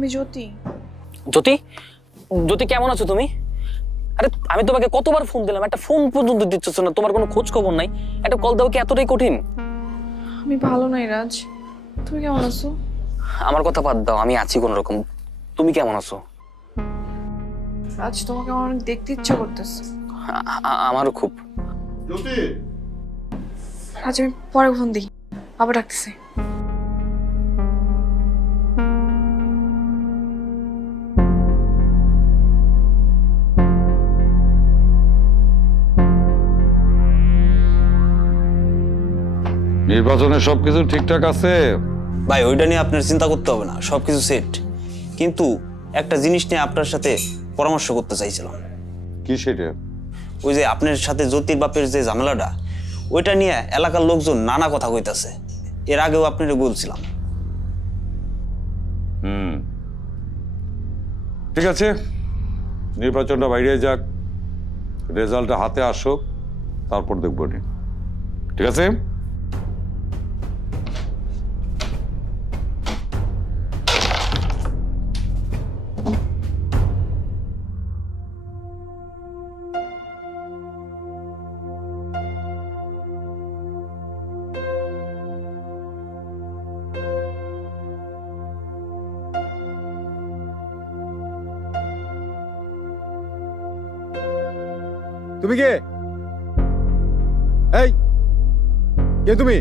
আমি জ্যোতি। জ্যোতি, জ্যোতি কেমন আছো তুমি? আরে আমি তোমাকে কতবার ফোন দিলাম, একটা ফোন পর্যন্ত দিচ্ছ না, তোমার কোনো খোঁজ খবর নাই। একটা কল দেওয়া কি এতটাই কঠিন? আমি ভালো নাই রাজ, তুমি কেমন আছো? আমার কথা বাদ দাও, আমি আছি কোন রকম। তুমি কেমন আছো? রাজ, তোমাকে আমার অনেক দেখতে ইচ্ছা করতেছে। আমারও খুব। জ্যোতি, রাজ, আমি পরে ফোন দিই, বাবা ডাকতেছে। নির্বাচনে সবকিছু ঠিকঠাক আছে? ভাই ওইটা নিয়ে আপনার চিন্তা করতে হবে না, সবকিছু সেট। কিন্তু একটা জিনিস নিয়ে আপনার সাথে পরামর্শ করতে চাইছিলাম। কি সেটা? ওই যে আপনার সাথে জ্যোতির বাপের যে ঝামেলাটা, ওইটা নিয়ে এলাকার লোকজন নানা কথা কইতাছে। এর আগেও আপনারে বলছিলাম। ঠিক আছে, নির্বাচনটা বাইরে যাক, রেজাল্টটা হাতে আসুক, তারপর দেখবো নি। ঠিক আছে? তুমি কে? এই কে তুমি?